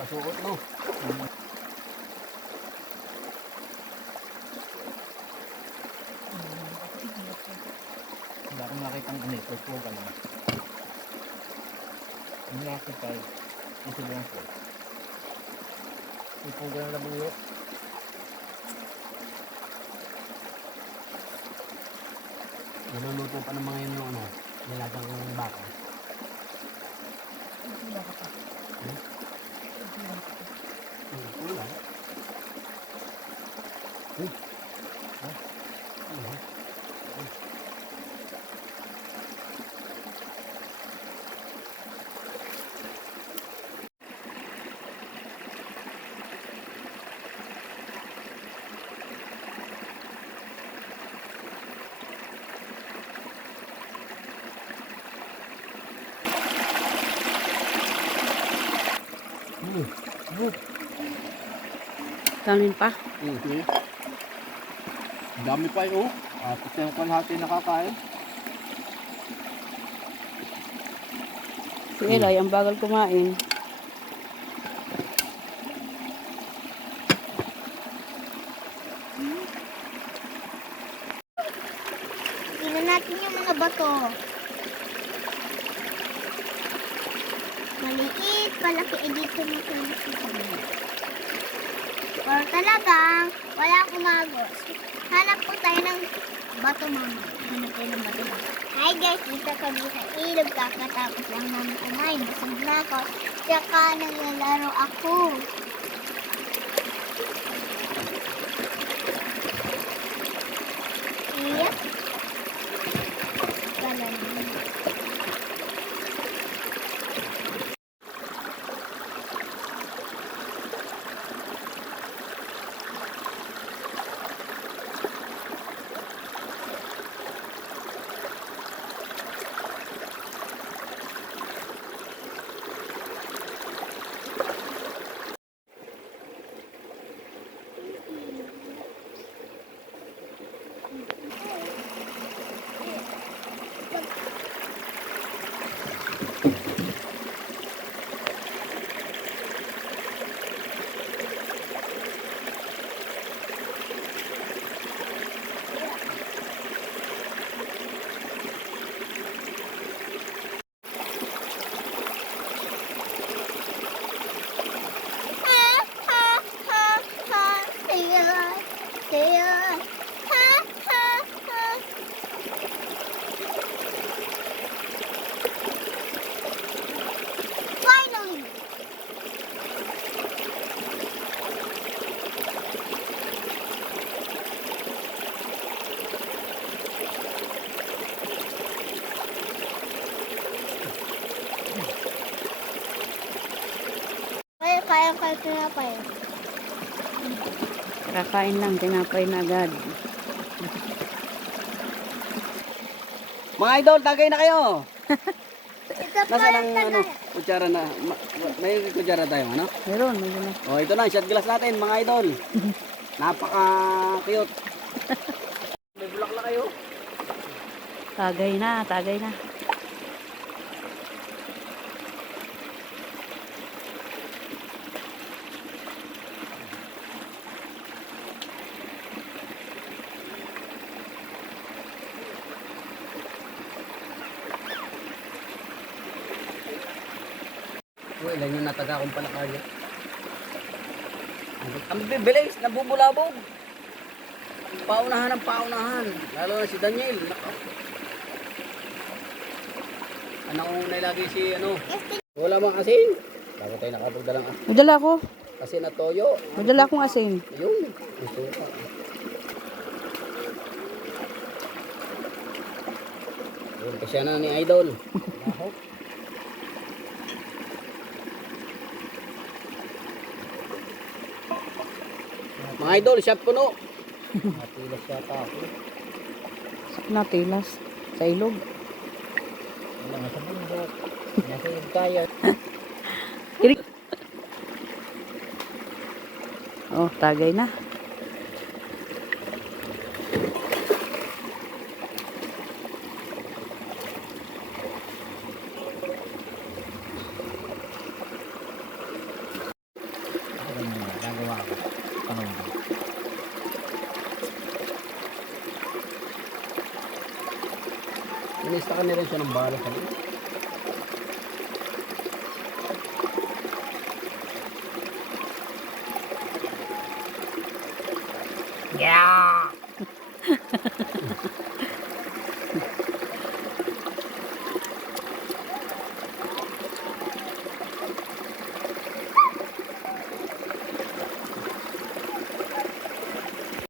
Pasuot no. Wala akong nakita ng anito po gano'n. Ang nakita ay ito lang po. Ito po gano'n na buyo. Niluluto pa ng mga yun yung ano, nilagang ng baka. Wala. Kanin pa. Okay. Ang dami pa yun. At ito yung kalahati nakakain. Si Eli, ang bagal kumain. Tingnan natin yung mga bato. Maliit, palaki, dito na ito. Pero talagang wala kumagos. Hanap po tayo ng bato mama. Hanap tayo ng bato mama. Hi guys, dito kami sa ilog. Kakatapos lang namin kumain. Busog na ako. Tsaka naglalaro ako. Yep. Ganun. Finally! Kaya tinapay. Kakain lang, tinapay na agad. Mga idol, tagay na kayo! Ito pa Nasaan yung ang ano, kutsara na? May kutsara tayo, ano? Meron, meron. Oh, ito na, shot glass natin, mga idol. Napaka-cute. May bulak na kayo. Tagay na, tagay na. Uy, ilan yung nataga akong palakarya. Ang bibilis, nabubulabog. Paunahan ng paunahan. Lalo na si Daniel. Anak ko na lagi si ano. Wala bang asin? Bago tayo nakapagdalang asin. Madala ko. Asin na toyo. Madala akong asin. Yun. Gusto ko. Yun, kasya na ni Idol. Mga idol, shot puno. Matilas yata ako. Na tilas. Sa ilog. Wala nga sa bundok. Nasa yung kaya. Oh, tagay na. Inista ka nila siya ng bala sa loob. Yeah!